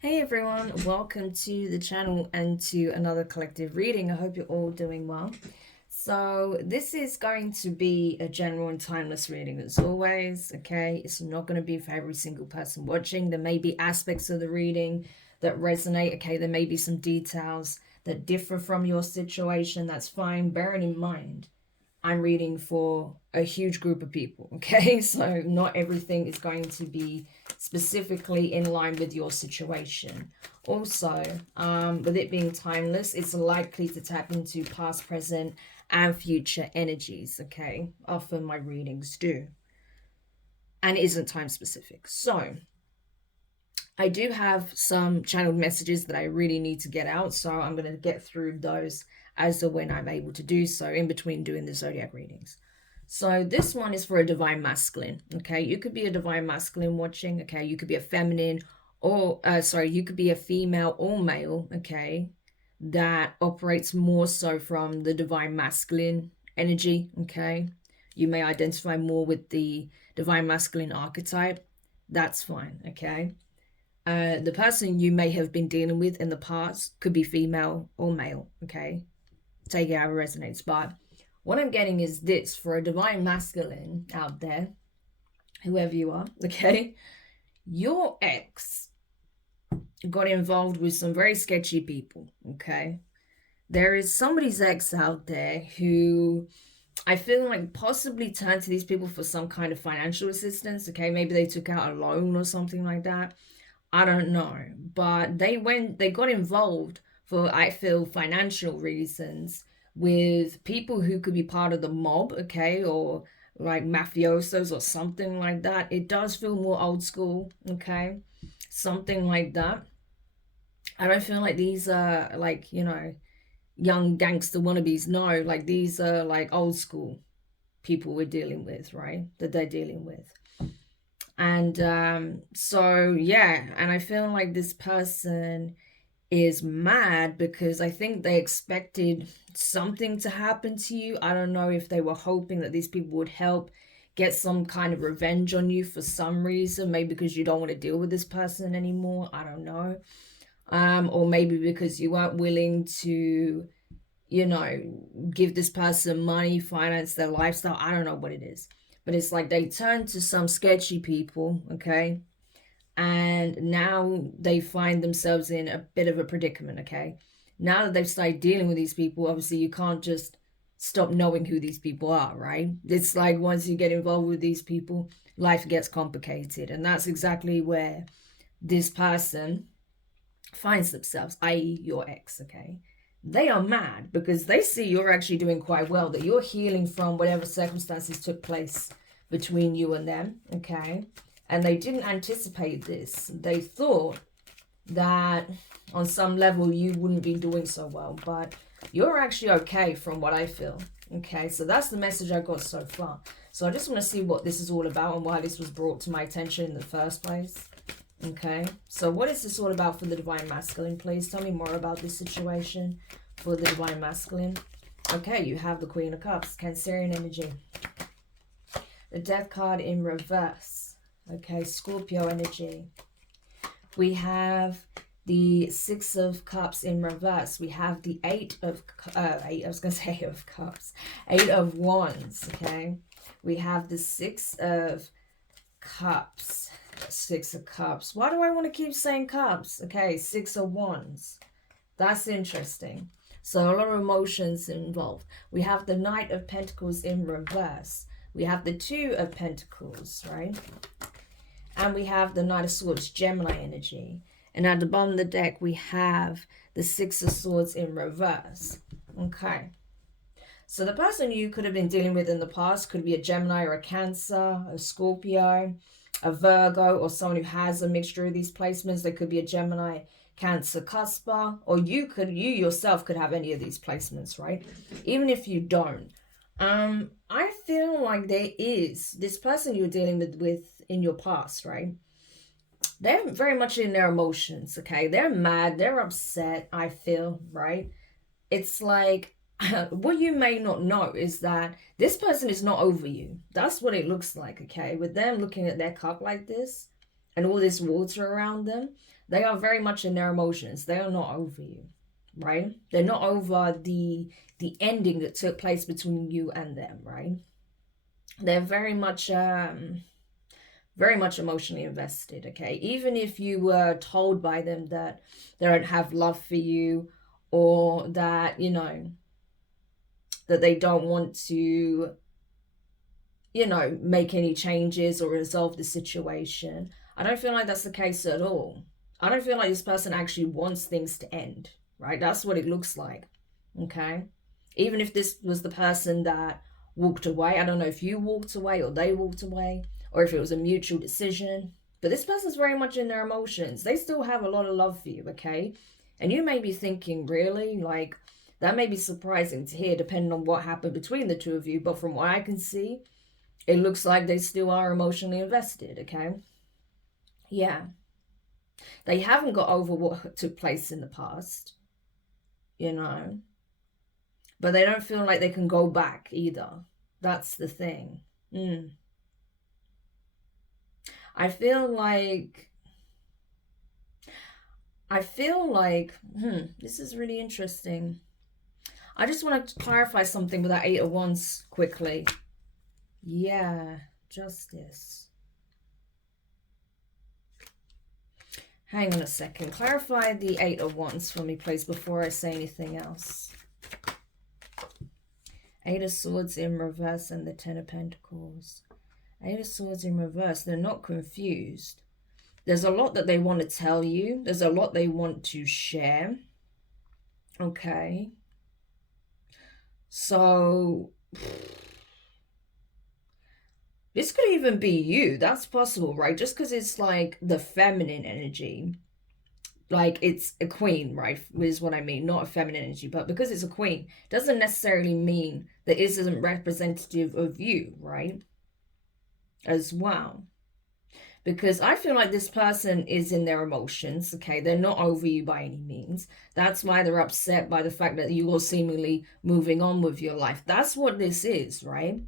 Hey everyone, welcome to the channel and to another collective reading. I hope you're all doing well. So this is going to be a general and timeless reading as always, okay? It's not going to be for every single person watching. There may be aspects of the reading that resonate, okay? There may be some details that differ from your situation. That's fine. Bearing in mind, I'm reading for a huge group of people, okay? So not everything is going to be specifically in line with your situation. Also, with it being timeless, it's likely to tap into past, present, and future energies, okay? Often my readings do. And it isn't time specific. So I do have some channeled messages that I really need to get out. So I'm going to get through those as to when I'm able to do so in between doing the zodiac readings. So this one is for a divine masculine, okay? You could be a divine masculine watching, okay? You could be a feminine or, you could be a female or male, okay? That operates more so from the divine masculine energy, okay? You may identify more with the divine masculine archetype. That's fine, okay? The person you may have been dealing with in the past could be female or male, okay? Take it how it resonates. But what I'm getting is this for a divine masculine out there, whoever you are, okay? Your ex got involved with some very sketchy people, okay? There is somebody's ex out there who I feel like possibly turned to these people for some kind of financial assistance, okay? Maybe they took out a loan or something like that. I don't know, but they got involved for, I feel, financial reasons with people who could be part of the mob, okay, or like mafiosos or something like that. It does feel more old school, okay, something like that. I don't feel like these are like, young gangster wannabes. No, like these are like old school people we're dealing with, right? That they're dealing with. And so yeah, and I feel like this person is mad because I think they expected something to happen to you. I don't know if they were hoping that these people would help get some kind of revenge on you for some reason, maybe because you don't want to deal with this person anymore. I don't know. Or maybe because you weren't willing to, give this person money, finance their lifestyle. I don't know what it is. But it's like they turned to some sketchy people, okay? And now they find themselves in a bit of a predicament, okay? Now that they've started dealing with these people, obviously you can't just stop knowing who these people are, right? It's like once you get involved with these people, life gets complicated. And that's exactly where this person finds themselves, i.e., your ex, okay? They are mad because they see you're actually doing quite well, that you're healing from whatever circumstances took place between you and them, okay? And they didn't anticipate this. They thought that on some level you wouldn't be doing so well, but you're actually okay from what I feel, okay? So that's the message I got so far. So I just want to see what this is all about and why this was brought to my attention in the first place. Okay, so what is this all about for the Divine Masculine? Please tell me more about this situation for the Divine Masculine. Okay, you have the Queen of Cups, Cancerian energy. The Death card in reverse. Okay, Scorpio energy. We have the Six of Cups in reverse. We have the Eight of Cups. Eight of Wands, okay? We have the Six of Cups. Six of Cups. Why do I want to keep saying cups? Okay, Six of Wands. That's interesting. So a lot of emotions involved. We have the Knight of Pentacles in reverse. We have the Two of Pentacles, right? And we have the Knight of Swords, Gemini energy. And at the bottom of the deck, we have the Six of Swords in reverse. Okay. So the person you could have been dealing with in the past could be a Gemini or a Cancer, a Scorpio, a Virgo, or someone who has a mixture of these placements. They could be a Gemini, Cancer, Cusper, or you yourself could have any of these placements, right? Even if you don't. I feel like there is this person you're dealing with in your past, right? They're very much in their emotions, okay? They're mad, they're upset, I feel, right? It's like what you may not know is that this person is not over you. That's what it looks like, okay? With them looking at their cup like this and all this water around them, They are very much in their emotions. They are not over you, right? They're not over the ending that took place between you and them, right? They're very much emotionally invested, okay? Even if you were told by them that they don't have love for you, or that, you know, that they don't want to, you know, make any changes or resolve the situation, I don't feel like that's the case at all. I don't feel like this person actually wants things to end, right? That's what it looks like, okay? Even if this was the person that walked away, I don't know if you walked away or they walked away, or if it was a mutual decision, but this person's very much in their emotions. They still have a lot of love for you, okay? And you may be thinking, really? Like, that may be surprising to hear depending on what happened between the two of you, but from what I can see, it looks like they still are emotionally invested, okay? Yeah. They haven't got over what took place in the past, you know, but they don't feel like they can go back either. That's the thing. I feel like, this is really interesting. I just want to clarify something with that 8 of Wands quickly. Yeah, justice. Hang on a second. Clarify the 8 of Wands for me, please, before I say anything else. 8 of Swords in reverse and the 10 of Pentacles. 8 of Swords in reverse. They're not confused. There's a lot that they want to tell you. There's a lot they want to share. Okay. So this could even be you. That's possible, right? Just because it's like the feminine energy. Like it's a queen, right? Is what I mean. Not a feminine energy. But because it's a queen, doesn't necessarily mean that it isn't representative of you, right? As well. Because I feel like this person is in their emotions, okay? They're not over you by any means. That's why they're upset by the fact that you are seemingly moving on with your life. That's what this is, right?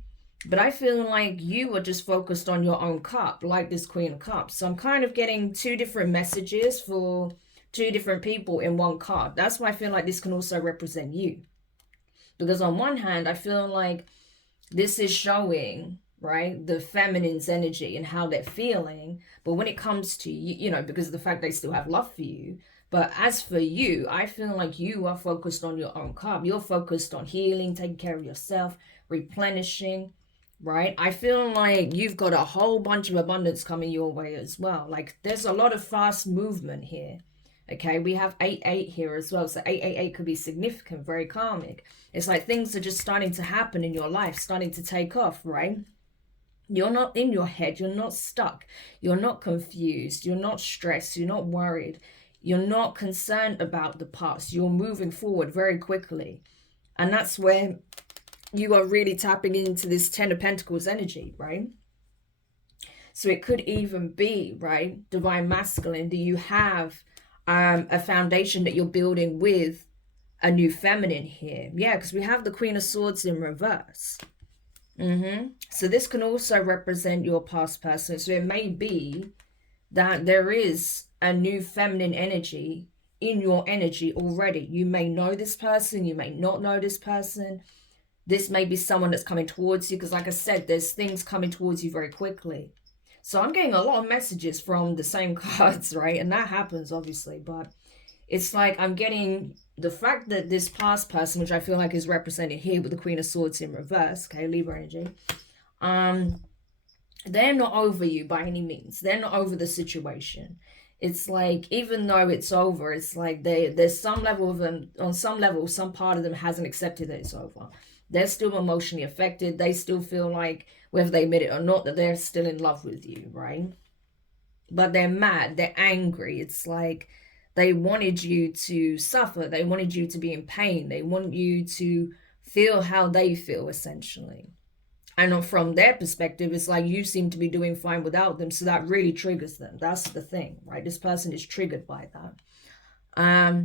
But I feel like you are just focused on your own cup, like this Queen of Cups. So I'm kind of getting two different messages for two different people in one card. That's why I feel like this can also represent you. Because on one hand, I feel like this is showing, right, the feminine's energy and how they're feeling. But when it comes to you, you know, because of the fact they still have love for you. But as for you, I feel like you are focused on your own cup. You're focused on healing, taking care of yourself, replenishing, right? I feel like you've got a whole bunch of abundance coming your way as well. Like there's a lot of fast movement here. Okay, we have 8-8 here as well. So 8-8-8 could be significant, very karmic. It's like things are just starting to happen in your life, starting to take off, right? You're not in your head. You're not stuck. You're not confused. You're not stressed. You're not worried. You're not concerned about the past. You're moving forward very quickly. And that's where you are really tapping into this 10 of Pentacles energy, right? So it could even be, right, divine masculine. Do you have a foundation that you're building with a new feminine here? Yeah, because we have the Queen of Swords in reverse. So this can also represent your past person. So it may be that there is a new feminine energy in your energy already. You may know this person. You may not know this person. This may be someone that's coming towards you. Because like I said, there's things coming towards you very quickly. So I'm getting a lot of messages from the same cards, right? And that happens, obviously. But it's like I'm getting the fact that this past person, which I feel like is represented here with the Queen of Swords in reverse, okay, Libra energy, they're not over you by any means. They're not over the situation. It's like, even though it's over, it's like there's some level of them, on some level, some part of them hasn't accepted that it's over. They're still emotionally affected. They still feel like, whether they admit it or not, that they're still in love with you, right? But they're mad. They're angry. It's like they wanted you to suffer. They wanted you to be in pain. They want you to feel how they feel, essentially. And from their perspective, it's like you seem to be doing fine without them. So that really triggers them. That's the thing, right? This person is triggered by that.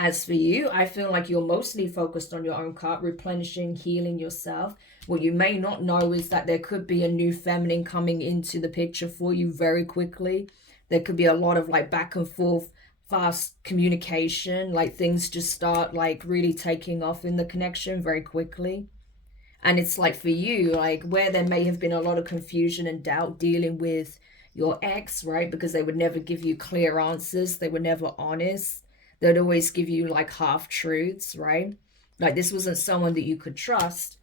As for you, I feel like you're mostly focused on your own cup, replenishing, healing yourself. What you may not know is that there could be a new feminine coming into the picture for you very quickly. There could be a lot of like back and forth, fast communication, like things just start like really taking off in the connection very quickly. And it's like for you, like where there may have been a lot of confusion and doubt dealing with your ex, right? Because they would never give you clear answers, they were never honest, they'd always give you like half truths, right? Like this wasn't someone that you could trust.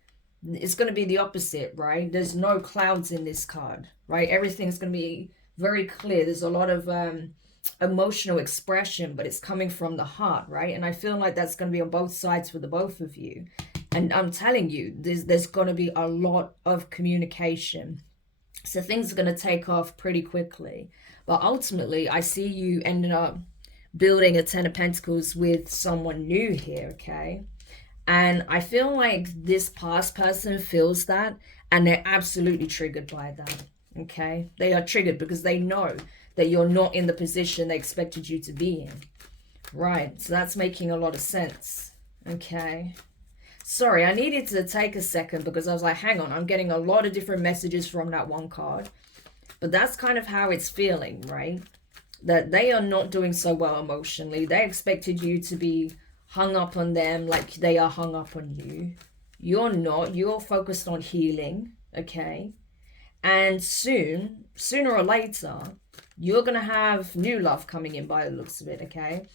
It's going to be the opposite, right? There's no clouds in this card, right? Everything's going to be very clear. There's a lot of emotional expression, but it's coming from the heart, right? And I feel like that's going to be on both sides for the both of you. And I'm telling you, there's going to be a lot of communication. So things are going to take off pretty quickly. But ultimately, I see you ending up building a Ten of Pentacles with someone new here, okay? And I feel like this past person feels that, and they're absolutely triggered by that, okay? They are triggered because they know that you're not in the position they expected you to be in. Right, so that's making a lot of sense, okay? Sorry, I needed to take a second because I was like, hang on, I'm getting a lot of different messages from that one card. But that's kind of how it's feeling, right? That they are not doing so well emotionally. They expected you to be hung up on them like they are hung up on you. You're not. You're focused on healing, okay? And sooner or later, you're going to have new love coming in by the looks of it, okay?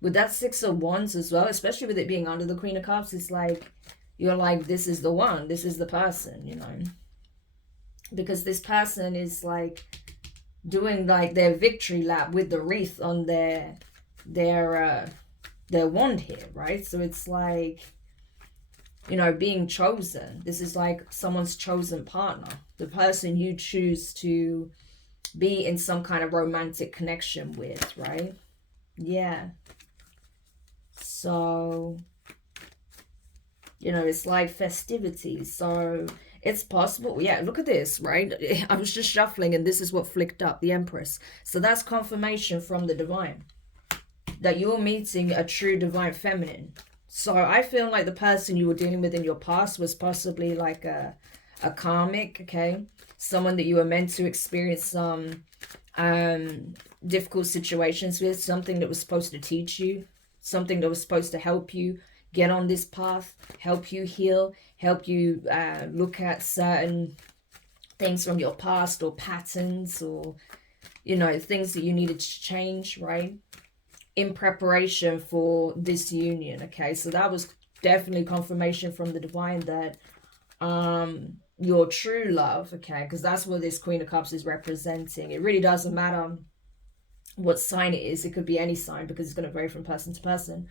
With that Six of Wands as well, especially with it being under the Queen of Cups, it's like, you're like, this is the one, this is the person, you know? Because this person is like doing like their victory lap with the wreath on their wand here, right? So it's like, you know, being chosen. This is like someone's chosen partner, the person you choose to be in some kind of romantic connection with, right? Yeah. So, you know, it's like festivities. So it's possible. Yeah, look at this, right? I was just shuffling and this is what flicked up, the Empress. So that's confirmation from the divine that you're meeting a true divine feminine. So I feel like the person you were dealing with in your past was possibly like a karmic, okay? Someone that you were meant to experience some difficult situations with, something that was supposed to teach you, something that was supposed to help you get on this path, help you heal, help you look at certain things from your past or patterns or, you know, things that you needed to change, right? In preparation for this union, okay? So that was definitely confirmation from the divine that your true love, okay? Because that's what this Queen of Cups is representing. It really doesn't matter what sign it is. It could be any sign because it's going to vary from person to person.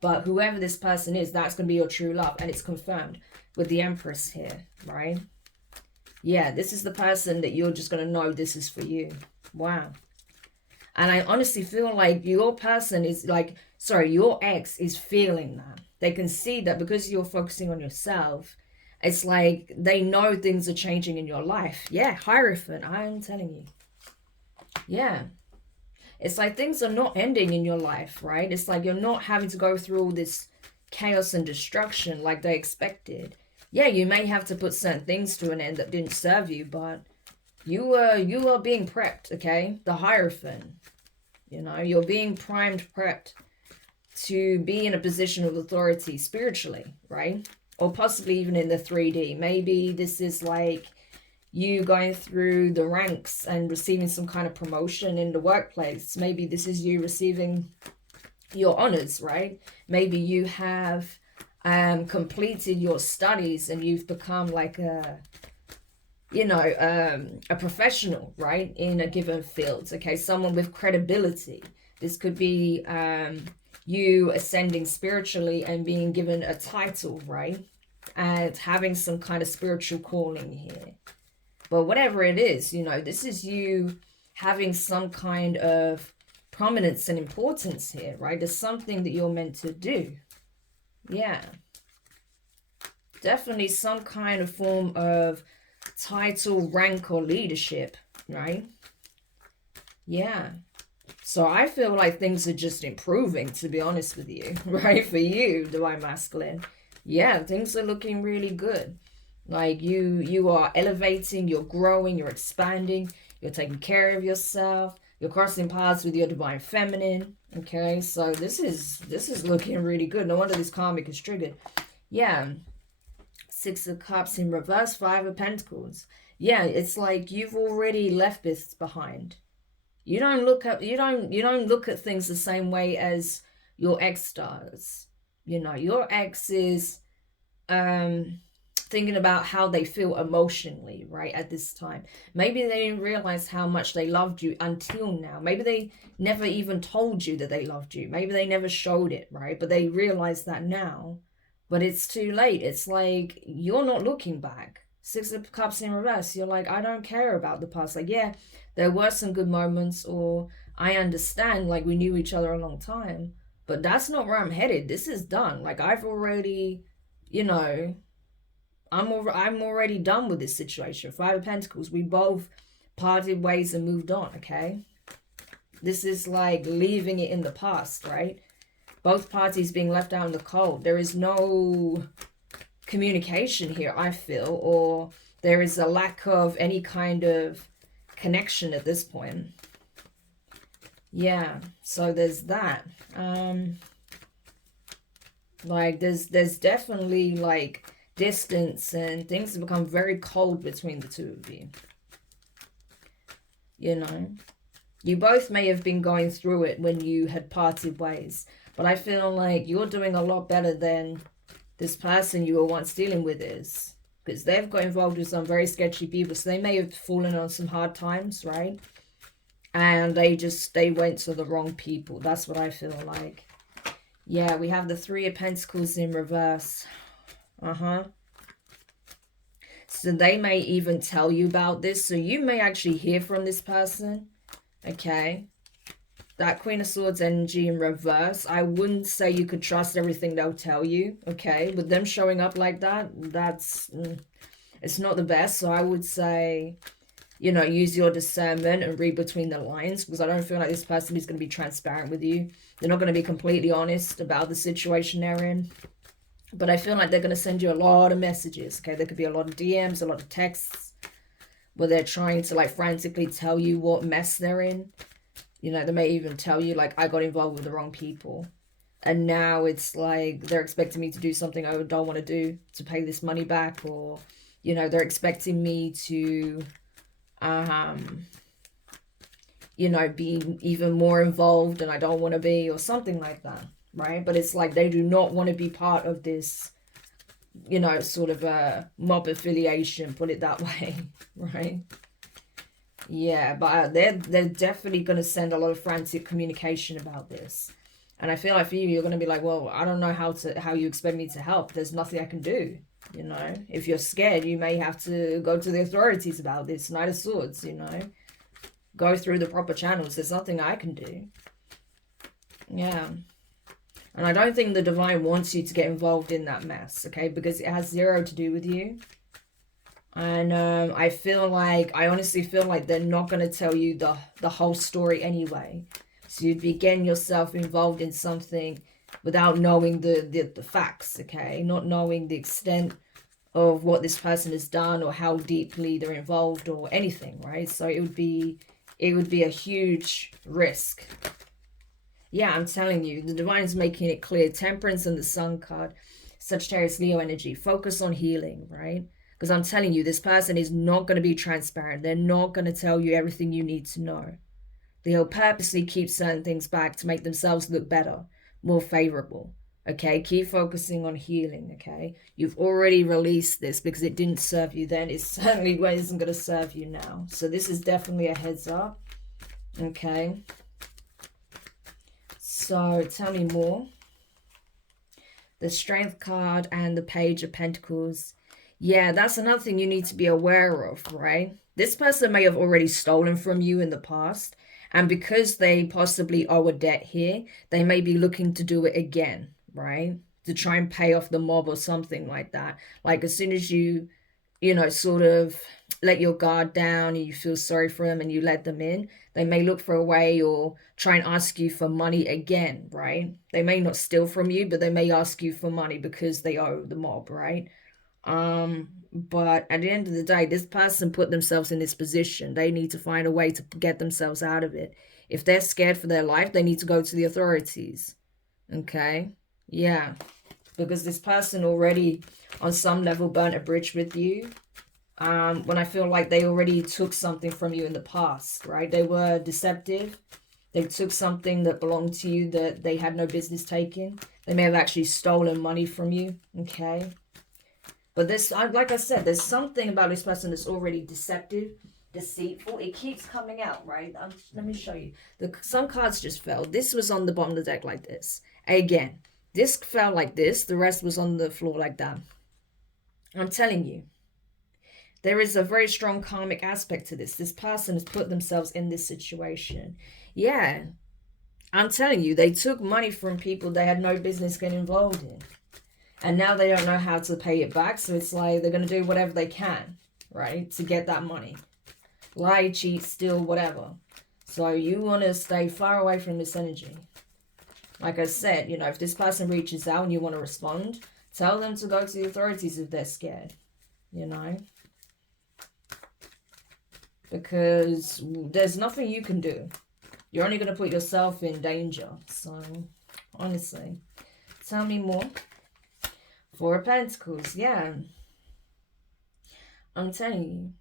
But whoever this person is, that's going to be your true love. And it's confirmed with the Empress here, right? Yeah, this is the person that you're just going to know this is for you. Wow. And I honestly feel like your person is like, sorry, your ex is feeling that. They can see that because you're focusing on yourself. It's like they know things are changing in your life. Yeah, Hierophant, I'm telling you. Yeah. It's like things are not ending in your life, right? It's like you're not having to go through all this chaos and destruction like they expected. Yeah, you may have to put certain things to an end that didn't serve you, but you are being prepped, okay? The Hierophant. You know, you're being primed, prepped to be in a position of authority spiritually, right? Or possibly even in the 3D. Maybe this is like you going through the ranks and receiving some kind of promotion in the workplace. Maybe this is you receiving your honors, right? Maybe you have completed your studies and you've become like a, you know, a professional, right, in a given field, okay? Someone with credibility. This could be you ascending spiritually and being given a title, right? And having some kind of spiritual calling here. But whatever it is, you know, this is you having some kind of prominence and importance here, right? There's something that you're meant to do. Yeah. Definitely some kind of form of title, rank, or leadership, right? Yeah. So I feel like things are just improving, to be honest with you, right? For you, Divine Masculine. Yeah, things are looking really good. Like you are elevating, you're growing, you're expanding, you're taking care of yourself, You're crossing paths with your divine feminine. Okay, so this is looking really good. No wonder this karmic is triggered. Yeah. Six of Cups in reverse, Five of Pentacles. Yeah, it's like you've already left this behind. You don't look at things the same way as your ex does. You know, your ex is thinking about how they feel emotionally, right, at this time. Maybe they didn't realize how much they loved you until now. Maybe they never even told you that they loved you. Maybe they never showed it, right? But they realize that now. But it's too late. It's like you're not looking back. Six of Cups in reverse. You're like, I don't care about the past. Like, yeah, there were some good moments, or I understand, like, we knew each other a long time. But that's not where I'm headed. This is done. Like, I've already, you know, I'm already done with this situation. Five of Pentacles. We both parted ways and moved on, okay? This is like leaving it in the past, right? Both parties being left out in the cold. There is no communication here, I feel, or there is a lack of any kind of connection at this point. Yeah, so there's that. Like there's definitely like distance, and things have become very cold between the two of you. You know, you both may have been going through it when you had parted ways, but I feel like you're doing a lot better than this person you were once dealing with is, because they've got involved with some very sketchy people, so they may have fallen on some hard times, right? And they went to the wrong people. That's what I feel like. Yeah, we have the Three of Pentacles in reverse. So they may even tell you about this. So you may actually hear from this person. Okay. That Queen of Swords energy in reverse. I wouldn't say you could trust everything they'll tell you. Okay. With them showing up like that, it's not the best. So I would say, you know, use your discernment and read between the lines, because I don't feel like this person is going to be transparent with you. They're not going to be completely honest about the situation they're in. But I feel like they're going to send you a lot of messages, okay? There could be a lot of DMs, a lot of texts, where they're trying to, like, frantically tell you what mess they're in. You know, they may even tell you, like, I got involved with the wrong people. And now it's like they're expecting me to do something I don't want to do to pay this money back. Or, you know, they're expecting me to, you know, be even more involved and I don't want to be, or something like that. Right? But it's like they do not want to be part of this, you know, sort of a mob affiliation, put it that way, right? Yeah, but they're definitely going to send a lot of frantic communication about this. And I feel like for you, you're going to be like, well, I don't know how you expect me to help. There's nothing I can do, you know? If you're scared, you may have to go to the authorities about this. Knight of Swords, you know? Go through the proper channels. There's nothing I can do. Yeah. And I don't think the divine wants you to get involved in that mess, okay? Because it has zero to do with you. And I honestly feel like they're not going to tell you the whole story anyway. So you'd be getting yourself involved in something without knowing the facts, okay? Not knowing the extent of what this person has done or how deeply they're involved or anything, right? So it would be a huge risk. Yeah, I'm telling you, the divine's making it clear. Temperance and the Sun card, Sagittarius, Leo energy. Focus on healing, right? Because I'm telling you, this person is not going to be transparent. They're not going to tell you everything you need to know. They'll purposely keep certain things back to make themselves look better, more favorable. Okay, keep focusing on healing, okay? You've already released this because it didn't serve you then. It certainly isn't going to serve you now. So this is definitely a heads up, okay? So tell me more. The Strength card and the Page of Pentacles. Yeah, that's another thing you need to be aware of, right? This person may have already stolen from you in the past. And because they possibly owe a debt here, they may be looking to do it again, right? To try and pay off the mob or something like that. Like as soon as you know, sort of let your guard down and you feel sorry for them and you let them in, they may look for a way or try and ask you for money again, right? They may not steal from you, but they may ask you for money because they owe the mob, right? But at the end of the day, this person put themselves in this position. They need to find a way to get themselves out of it. If they're scared for their life, they need to go to the authorities. Okay? Yeah. Because this person already, on some level, burnt a bridge with you. When I feel like they already took something from you in the past, right? They were deceptive. They took something that belonged to you that they had no business taking. They may have actually stolen money from you, okay? But this, like I said, there's something about this person that's already deceptive, deceitful. It keeps coming out, right? Let me show you. Some cards just fell. This was on the bottom of the deck like this. Again, this fell like this. The rest was on the floor like that. I'm telling you, there is a very strong karmic aspect to this. This person has put themselves in this situation. Yeah, I'm telling you, they took money from people they had no business getting involved in. And now they don't know how to pay it back. So it's like they're going to do whatever they can, right, to get that money. Lie, cheat, steal, whatever. So you want to stay far away from this energy. Like I said, you know, if this person reaches out and you want to respond, tell them to go to the authorities if they're scared, you know. Because there's nothing you can do. You're only going to put yourself in danger. So, honestly, tell me more. Four of Pentacles, yeah. I'm telling you.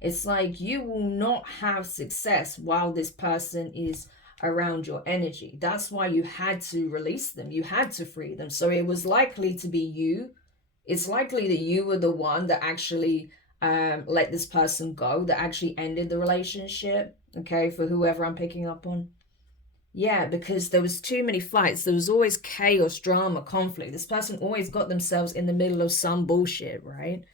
It's like you will not have success while this person is around your energy. That's why you had to release them. You had to free them. So it was likely to be you. It's likely that you were the one that actually let this person go, that actually ended the relationship, okay, for whoever I'm picking up on. Yeah, because there was too many fights. There was always chaos, drama, conflict. This person always got themselves in the middle of some bullshit, right?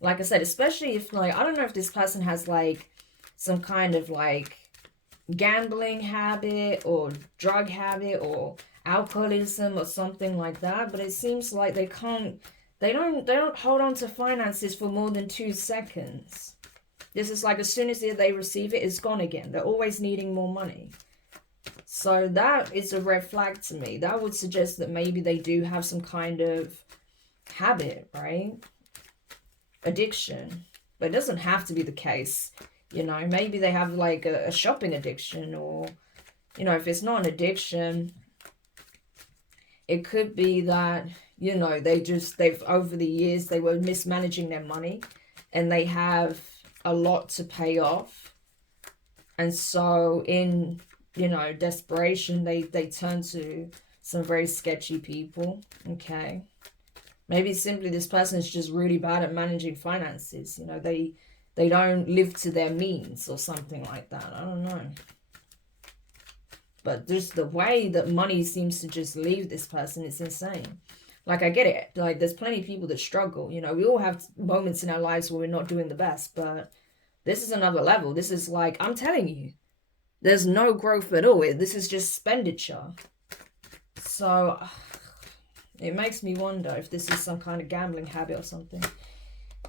Like I said, especially if, like, I don't know if this person has, like, some kind of, like, gambling habit or drug habit or alcoholism or something like that, but it seems like they don't hold on to finances for more than 2 seconds. This is like as soon as they receive it, it's gone again. They're always needing more money. So that is a red flag to me. That would suggest that maybe they do have some kind of habit, right? Addiction. But it doesn't have to be the case. You know, maybe they have like a shopping addiction, or, you know, if it's not an addiction, it could be that, you know, they've over the years, they were mismanaging their money and they have a lot to pay off. And so in, you know, desperation, they turn to some very sketchy people, okay? Maybe simply this person is just really bad at managing finances. You know, they don't live to their means or something like that. I don't know. But just the way that money seems to just leave this person, it's insane. Like, I get it. Like, there's plenty of people that struggle. You know, we all have moments in our lives where we're not doing the best. But this is another level. This is like, I'm telling you, there's no growth at all. This is just expenditure. So it makes me wonder if this is some kind of gambling habit or something.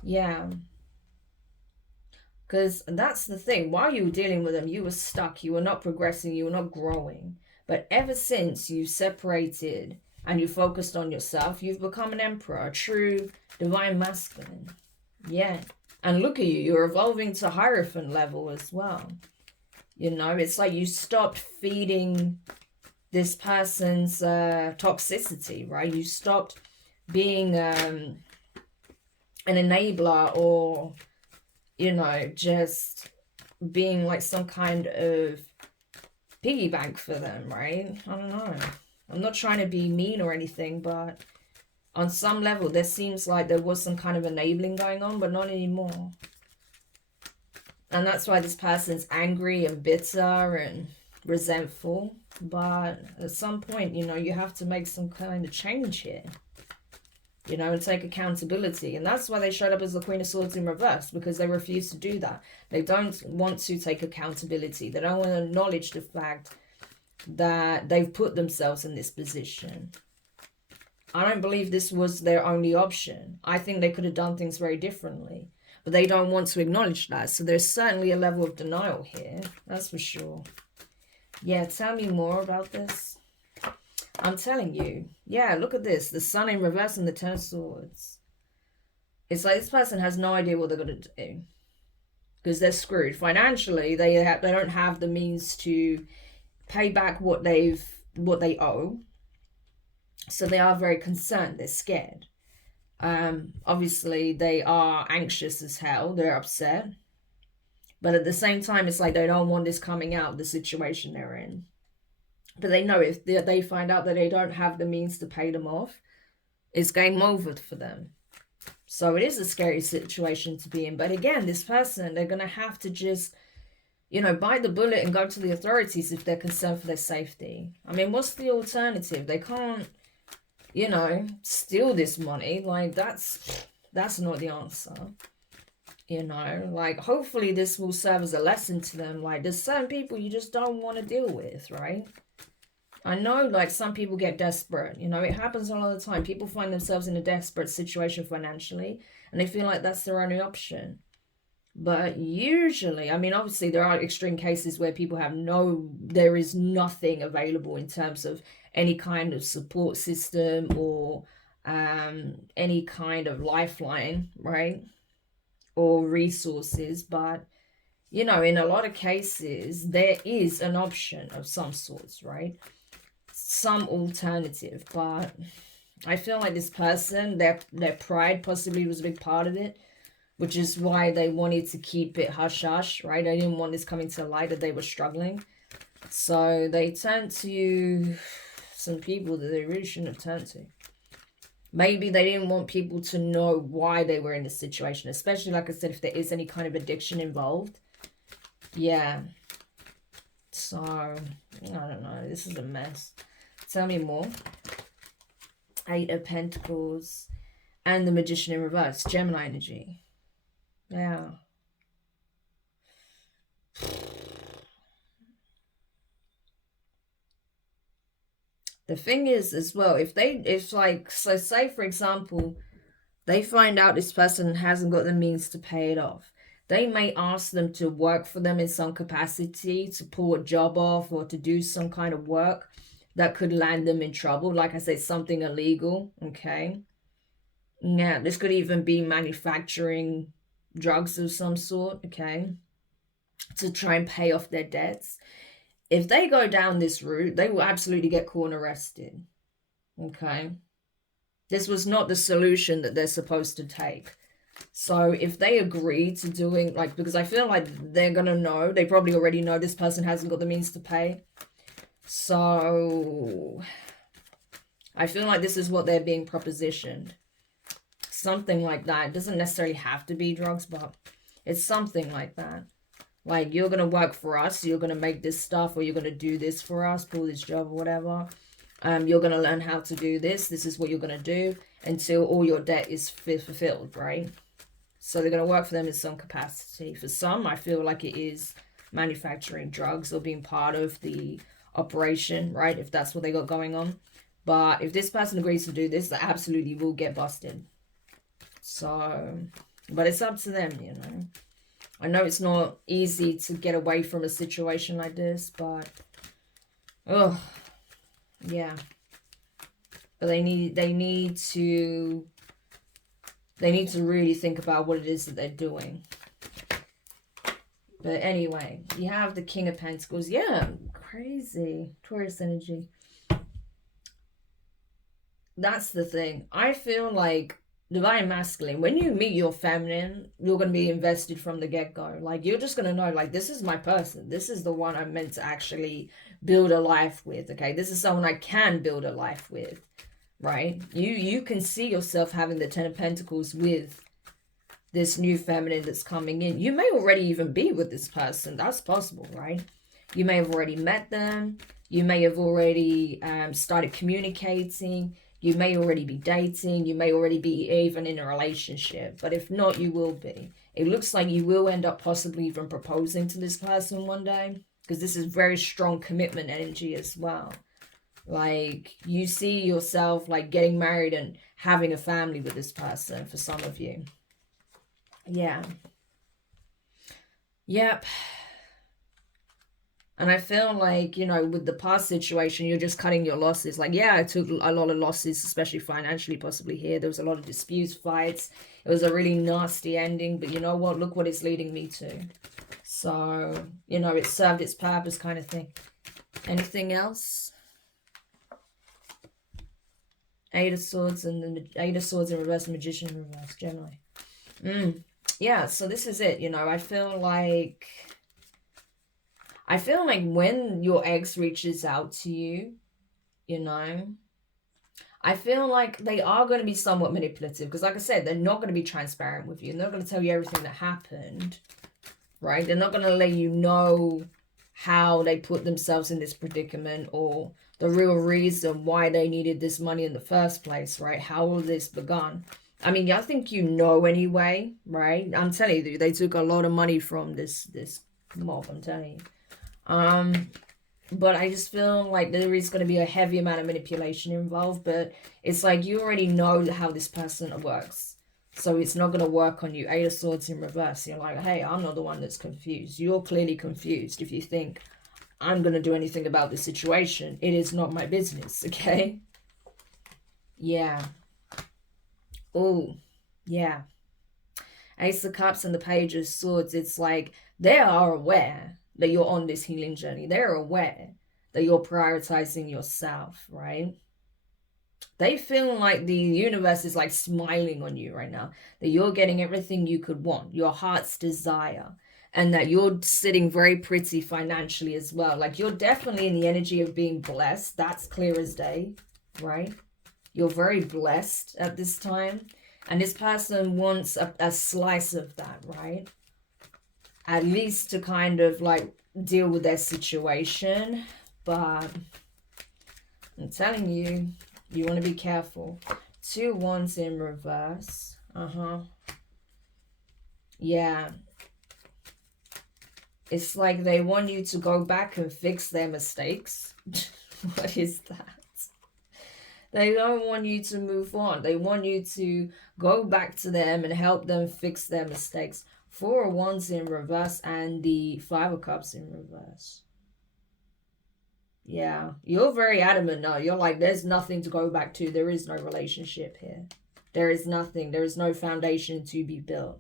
Yeah. Because that's the thing. While you were dealing with them, you were stuck. You were not progressing. You were not growing. But ever since you separated and you focused on yourself, you've become an emperor, a true divine masculine. Yeah. And look at you. You're evolving to Hierophant level as well. You know, it's like you stopped feeding this person's toxicity, right? You stopped being an enabler, or, you know, just being like some kind of piggy bank for them, right? I don't know. I'm not trying to be mean or anything, but on some level, there seems like there was some kind of enabling going on, but not anymore. And that's why this person's angry and bitter and resentful. But at some point, you know, you have to make some kind of change here. You know, and take accountability. And that's why they showed up as the Queen of Swords in reverse, because they refuse to do that. They don't want to take accountability. They don't want to acknowledge the fact that they've put themselves in this position. I don't believe this was their only option. I think they could have done things very differently. But they don't want to acknowledge that. So there's certainly a level of denial here. That's for sure. Yeah, tell me more about this. I'm telling you. Yeah, look at this. The Sun in reverse and the Ten of Swords. It's like this person has no idea what they're going to do. because they're screwed financially. They don't have the means to pay back what they owe, so they are very concerned. They're scared. Obviously they are anxious as hell. They're upset, but at the same time, it's like they don't want this coming out, the situation they're in. But they know if they find out that they don't have the means to pay them off, it's game over for them. So it is a scary situation to be in. But again, this person, they're going to have to just, bite the bullet and go to the authorities if they're concerned for their safety. I mean, what's the alternative? They can't, steal this money. Like, that's not the answer. Like, hopefully this will serve as a lesson to them. Like, there's certain people you just don't want to deal with, right? I know, like, some people get desperate. It happens a lot of the time. People find themselves in a desperate situation financially, and they feel like that's their only option. But usually, I mean, obviously, there are extreme cases where people there is nothing available in terms of any kind of support system or any kind of lifeline, right? Or resources. But, in a lot of cases, there is an option of some sorts, right? Some alternative. But I feel like this person, their pride possibly was a big part of it, which is why they wanted to keep it hush-hush, right? They didn't want this coming to light that they were struggling. So they turned to some people that they really shouldn't have turned to. Maybe they didn't want people to know why they were in this situation, especially, like I said, if there is any kind of addiction involved. Yeah. So, I don't know. This is a mess. Tell me more. 8 of Pentacles and the Magician in reverse. Gemini energy. Yeah. The thing is as well, so say for example, they find out this person hasn't got the means to pay it off. They may ask them to work for them in some capacity, to pull a job off or to do some kind of work that could land them in trouble. Like I said, something illegal, okay? Yeah, this could even be manufacturing drugs of some sort, okay, to try and pay off their debts. If they go down this route, they will absolutely get caught and arrested, okay? This was not the solution that they're supposed to take. So if they agree to doing, because I feel like they're going to know, they probably already know this person hasn't got the means to pay. So I feel like this is what they're being propositioned. Something like that. It doesn't necessarily have to be drugs, but it's something like that. Like, you're going to work for us, you're going to make this stuff, or you're going to do this for us, pull this job or whatever. You're going to learn how to do this. This is what you're going to do until all your debt is fulfilled, right? So they're going to work for them in some capacity. For some, I feel like it is manufacturing drugs or being part of the operation, right? If that's what they got going on. But if this person agrees to do this, they absolutely will get busted. So, but it's up to them, I know it's not easy to get away from a situation like this, but, yeah. But they need to really think about what it is that they're doing. But anyway, you have the King of Pentacles. Yeah, crazy. Taurus energy. That's the thing. I feel like Divine Masculine, when you meet your feminine, you're going to be invested from the get-go. Like, you're just going to know, like, this is my person. This is the one I'm meant to actually build a life with, okay? This is someone I can build a life with, right? You can see yourself having the 10 of Pentacles with this new feminine that's coming in. You may already even be with this person. That's possible, right? You may have already met them. You may have already started communicating. You may already be dating. You may already be even in a relationship. But if not, you will be. It looks like you will end up possibly even proposing to this person one day. Because this is very strong commitment energy as well. Like, you see yourself like getting married and having a family with this person for some of you. Yeah. Yep. And I feel like, you know, with the past situation, you're just cutting your losses. Like, yeah, I took a lot of losses, especially financially, possibly here. There was a lot of disputes, fights. It was a really nasty ending. But you know what? Look what it's leading me to. So, you know, it served its purpose kind of thing. Anything else? Eight of Swords and the Eight of Swords in reverse, Magician in reverse, Gemini. Yeah, so this is it, you know. I feel like when your ex reaches out to you, you know, I feel like they are going to be somewhat manipulative. Because like I said, they're not going to be transparent with you. They're not going to tell you everything that happened, right? They're not going to let you know how they put themselves in this predicament or the real reason why they needed this money in the first place, right? How all this begun. I mean, I think you know anyway, right? I'm telling you, they took a lot of money from this mob, I'm telling you. But I just feel like there is going to be a heavy amount of manipulation involved, but it's like you already know how this person works. So it's not going to work on you. Eight of Swords in reverse. You're like, hey, I'm not the one that's confused. You're clearly confused if you think I'm going to do anything about this situation. It is not my business, okay? Yeah. Oh, yeah. Ace of Cups and the Page of Swords. It's like they are aware that you're on this healing journey. They're aware that you're prioritizing yourself, right? They feel like the universe is like smiling on you right now, that you're getting everything you could want, your heart's desire, and that you're sitting very pretty financially as well. Like you're definitely in the energy of being blessed. That's clear as day, right? You're very blessed at this time. And this person wants a slice of that, right? At least to kind of like deal with their situation. But I'm telling you, you want to be careful. 2 wands in reverse. Yeah. It's like they want you to go back and fix their mistakes. What is that? They don't want you to move on. They want you to go back to them and help them fix their mistakes. 4 of Wands in reverse and the 5 of Cups in reverse. Yeah, you're very adamant now. You're like, there's nothing to go back to. There is no relationship here. There is nothing. There is no foundation to be built.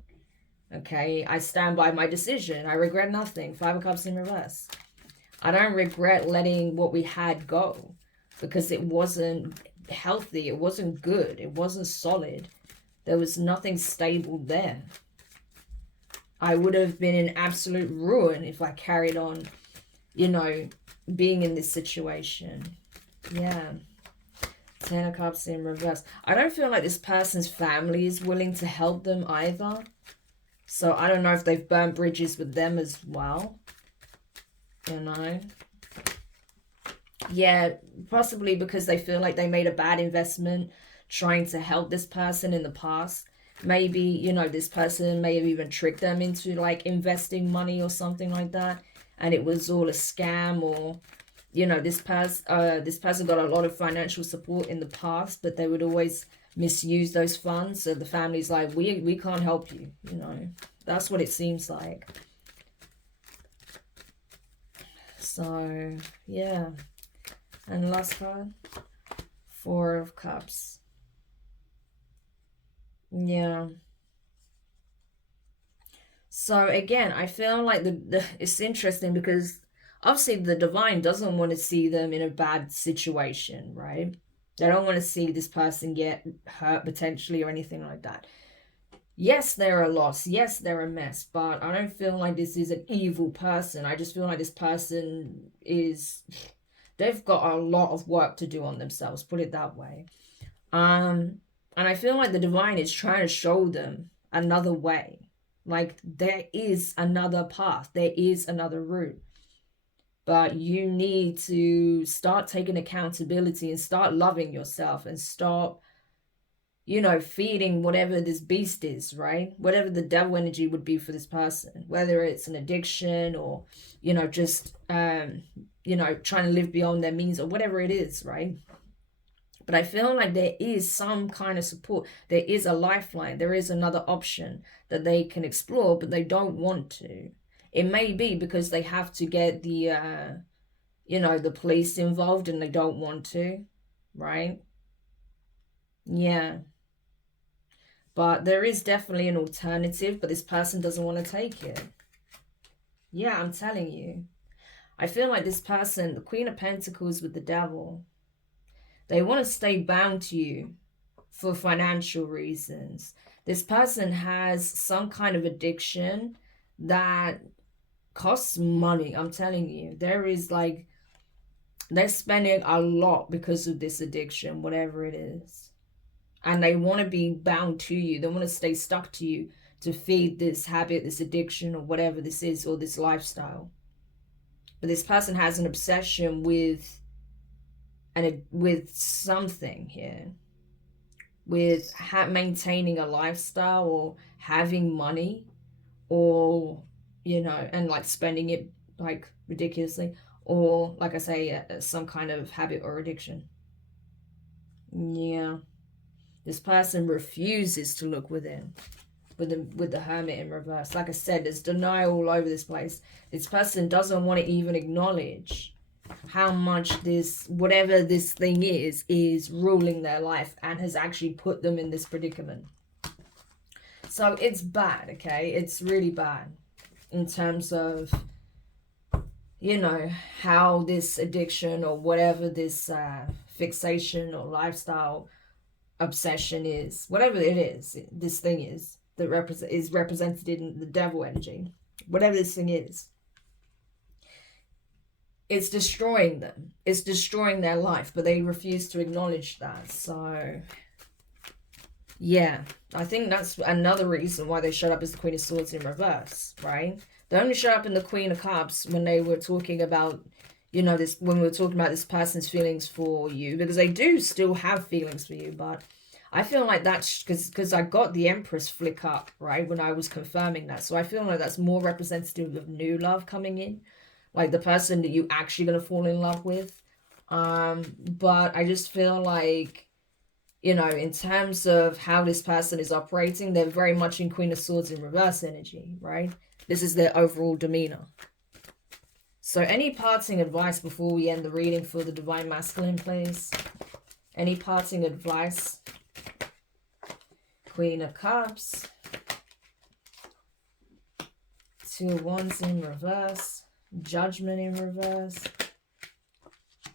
Okay, I stand by my decision. I regret nothing. 5 of Cups in reverse. I don't regret letting what we had go because it wasn't healthy. It wasn't good. It wasn't solid. There was nothing stable there. I would have been in absolute ruin if I carried on, you know, being in this situation. Yeah. 10 of Cups in reverse. I don't feel like this person's family is willing to help them either. So I don't know if they've burnt bridges with them as well. You know? Yeah, possibly because they feel like they made a bad investment trying to help this person in the past. Maybe, you know, this person may have even tricked them into like investing money or something like that. And it was all a scam, or, you know, this person got a lot of financial support in the past, but they would always misuse those funds. So the family's like, we can't help you, you know. That's what it seems like. So, yeah. And last card, 4 of Cups. Yeah. So again, I feel like it's interesting because obviously the divine doesn't want to see them in a bad situation, right? They don't want to see this person get hurt potentially or anything like that. Yes, they're a loss. Yes, they're a mess. But I don't feel like this is an evil person. I just feel like this person is... They've got a lot of work to do on themselves, put it that way. And I feel like the divine is trying to show them another way. Like, there is another path. There is another route. But you need to start taking accountability and start loving yourself and stop, you know, feeding whatever this beast is, right? Whatever the devil energy would be for this person, whether it's an addiction or, you know, just, you know, trying to live beyond their means or whatever it is, right? But I feel like there is some kind of support. There is a lifeline. There is another option that they can explore, but they don't want to. It may be because they have to get the, you know, the police involved and they don't want to, right? Yeah. But there is definitely an alternative, but this person doesn't want to take it. Yeah, I'm telling you. I feel like this person, the Queen of Pentacles with the Devil, they want to stay bound to you for financial reasons. This person has some kind of addiction that costs money. I'm telling you, there is like, they're spending a lot because of this addiction, whatever it is. And they want to be bound to you. They want to stay stuck to you to feed this habit, this addiction, or whatever this is, or this lifestyle. But this person has an obsession with something here, with maintaining a lifestyle or having money, or, you know, and like spending it like ridiculously, or like I say, some kind of habit or addiction. Yeah. This person refuses to look within, with the Hermit in reverse. Like I said, there's denial all over this place. This person doesn't want to even acknowledge how much this, whatever this thing is ruling their life and has actually put them in this predicament. So it's bad, okay? It's really bad in terms of, you know, how this addiction or whatever this fixation or lifestyle obsession is, whatever it is, this thing is that is represented in the devil energy, whatever this thing is, it's destroying them, it's destroying their life, but they refuse to acknowledge that. So yeah, I think that's another reason why they showed up as the Queen of Swords in reverse, right? They only showed up in the Queen of Cups when they were talking about, you know, this, when we were talking about this person's feelings for you, because they do still have feelings for you. But I feel like that's because I got the Empress flick up, right, when I was confirming that. So I feel like that's more representative of new love coming in, like the person that you actually going to fall in love with. But I just feel like, you know, in terms of how this person is operating, they're very much in Queen of Swords in reverse energy, right? This is their overall demeanor. So any parting advice before we end the reading for the Divine Masculine, please? Any parting advice? Queen of Cups. Two of Wands in reverse. Judgment in reverse.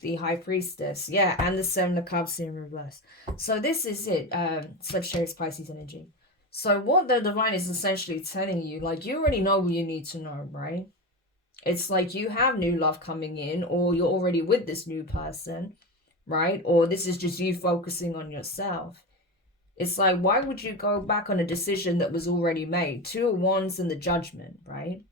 The High Priestess. Yeah, and the Seven of Cups in reverse. So this is it. Sagittarius, Pisces energy. So what the Divine is essentially telling you, like, you already know what you need to know, right? It's like you have new love coming in, or you're already with this new person, right? Or this is just you focusing on yourself. It's like, why would you go back on a decision that was already made? Two of Wands and the Judgment, right?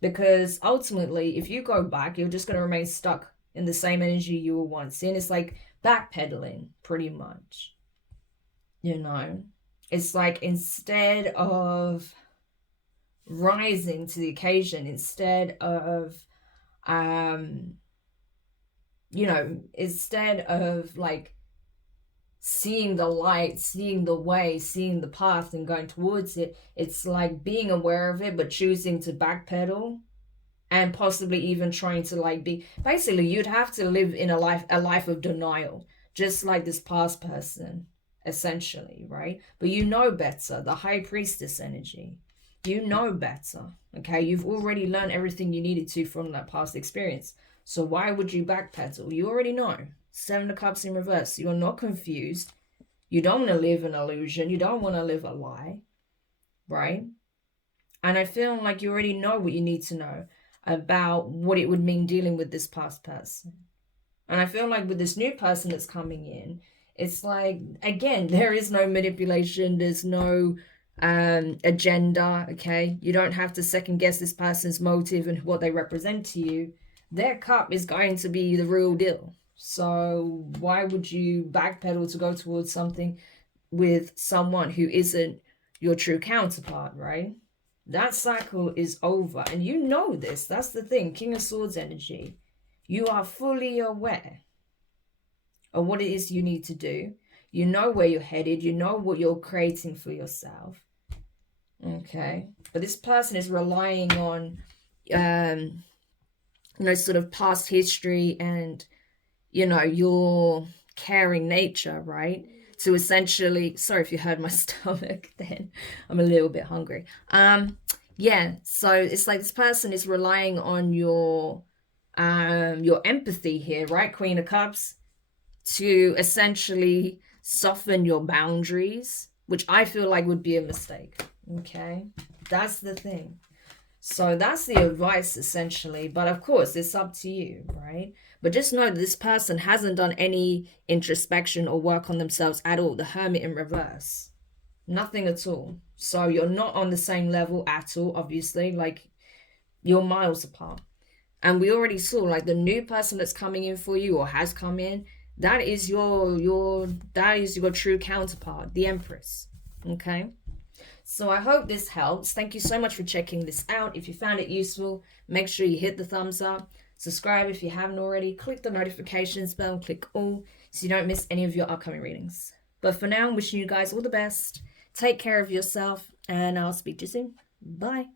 Because ultimately, if you go back, you're just going to remain stuck in the same energy you were once in. It's like backpedaling, pretty much. You know? It's like, instead of rising to the occasion, instead of you know, instead of like seeing the light, seeing the way, seeing the path and going towards it, it's like being aware of it but choosing to backpedal, and possibly even trying to like be, basically you'd have to live in a life of denial, just like this past person, essentially, right? But you know better. The High Priestess energy, you know better, okay? You've already learned everything you needed to from that past experience. So why would you backpedal? You already know. Seven of Cups in reverse. You're not confused. You don't want to live an illusion. You don't want to live a lie, right? And I feel like you already know what you need to know about what it would mean dealing with this past person. And I feel like with this new person that's coming in, it's like, again, there is no manipulation. There's no agenda, okay? You don't have to second guess this person's motive and what they represent to you. Their cup is going to be the real deal. So why would you backpedal to go towards something with someone who isn't your true counterpart, right? That cycle is over, and you know this. That's the thing. King of Swords energy. You are fully aware of what it is you need to do. You know where you're headed. You know what you're creating for yourself. Okay. But this person is relying on, sort of past history and, your caring nature, right? To essentially, sorry if you heard my stomach then, I'm a little bit hungry. Yeah, so it's like this person is relying on your empathy here, right? Queen of Cups, to essentially soften your boundaries, which I feel like would be a mistake. Okay, that's the thing. So that's the advice essentially, but of course it's up to you, right? But just know that this person hasn't done any introspection or work on themselves at all. The Hermit in reverse, nothing at all. So you're not on the same level at all, obviously. Like, you're miles apart. And we already saw, like, the new person that's coming in for you or has come in, that is your true counterpart, the Empress. Okay. So I hope this helps. Thank you so much for checking this out. If you found it useful, make sure you hit the thumbs up. Subscribe if you haven't already. Click the notifications bell and click all so you don't miss any of your upcoming readings. But for now, I'm wishing you guys all the best. Take care of yourself, and I'll speak to you soon. Bye.